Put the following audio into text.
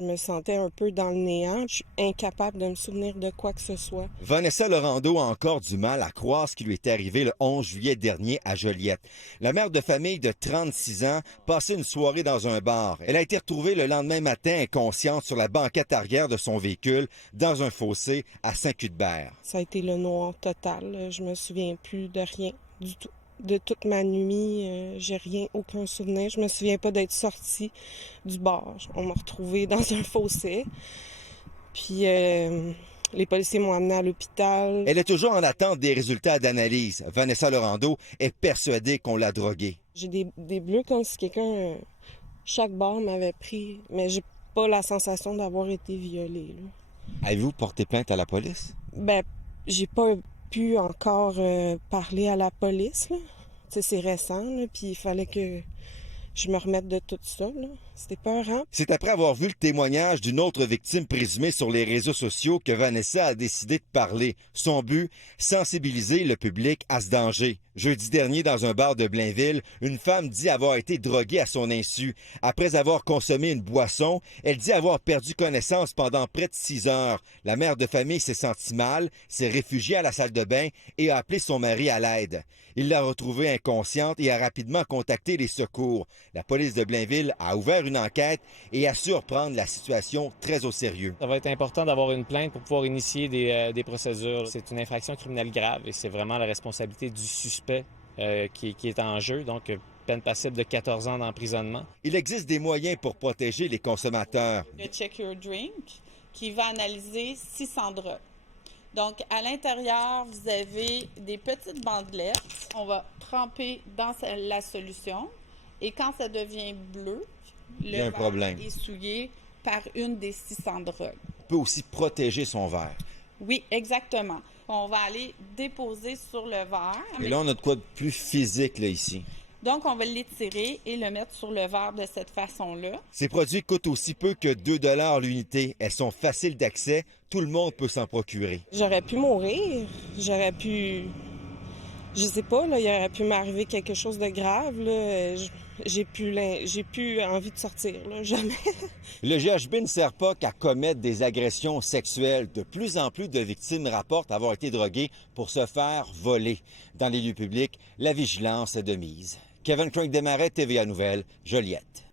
Je me sentais un peu dans le néant. Je suis incapable de me souvenir de quoi que ce soit. Vanessa Laurando a encore du mal à croire ce qui lui est arrivé le 11 juillet dernier à Joliette. La mère de famille de 36 ans passait une soirée dans un bar. Elle a été retrouvée le lendemain matin inconsciente sur la banquette arrière de son véhicule dans un fossé à Saint-Cuthbert. Ça a été le noir total. Je me souviens plus de rien du tout. De toute ma nuit, j'ai rien, aucun souvenir. Je me souviens pas d'être sortie du bar. On m'a retrouvée dans un fossé. Puis les policiers m'ont amenée à l'hôpital. Elle est toujours en attente des résultats d'analyse. Vanessa Laurando est persuadée qu'on l'a droguée. J'ai des bleus comme si quelqu'un, chaque bar m'avait pris, mais j'ai pas la sensation d'avoir été violée, là. Avez-vous porté plainte à la police? Ben, j'ai pas pu encore parler à la police, là. Tu sais, c'est récent, là, puis il fallait que je me remette de tout ça, là. C'était peurant. C'est après avoir vu le témoignage d'une autre victime présumée sur les réseaux sociaux que Vanessa a décidé de parler. Son but, sensibiliser le public à ce danger. Jeudi dernier, dans un bar de Blainville, une femme dit avoir été droguée à son insu. Après avoir consommé une boisson, elle dit avoir perdu connaissance pendant près de 6 heures. La mère de famille s'est sentie mal, s'est réfugiée à la salle de bain et a appelé son mari à l'aide. Il l'a retrouvée inconsciente et a rapidement contacté les secours. La police de Blainville a ouvert une enquête et assure prendre la situation très au sérieux. Ça va être important d'avoir une plainte pour pouvoir initier des procédures. C'est une infraction criminelle grave et c'est vraiment la responsabilité du suspect qui est en jeu, donc peine passible de 14 ans d'emprisonnement. Il existe des moyens pour protéger les consommateurs. Le Check Your Drink qui va analyser 600 drogues. Donc, à l'intérieur, vous avez des petites bandelettes. On va tremper dans la solution et quand ça devient bleu, le verre est souillé par une des 600 drogues. On peut aussi protéger son verre. Oui, exactement. On va aller déposer sur le verre. Et là, on a de quoi de plus physique là, ici. Donc, on va l'étirer et le mettre sur le verre de cette façon-là. Ces produits coûtent aussi peu que 2 $ l'unité. Elles sont faciles d'accès. Tout le monde peut s'en procurer. J'aurais pu mourir. J'aurais pu... Je sais pas, là, il aurait pu m'arriver quelque chose de grave, là. J'ai plus envie de sortir, là, jamais. Le GHB ne sert pas qu'à commettre des agressions sexuelles. De plus en plus de victimes rapportent avoir été droguées pour se faire voler. Dans les lieux publics, la vigilance est de mise. Kevin Craig Desmarais, TVA Nouvelles, Joliette.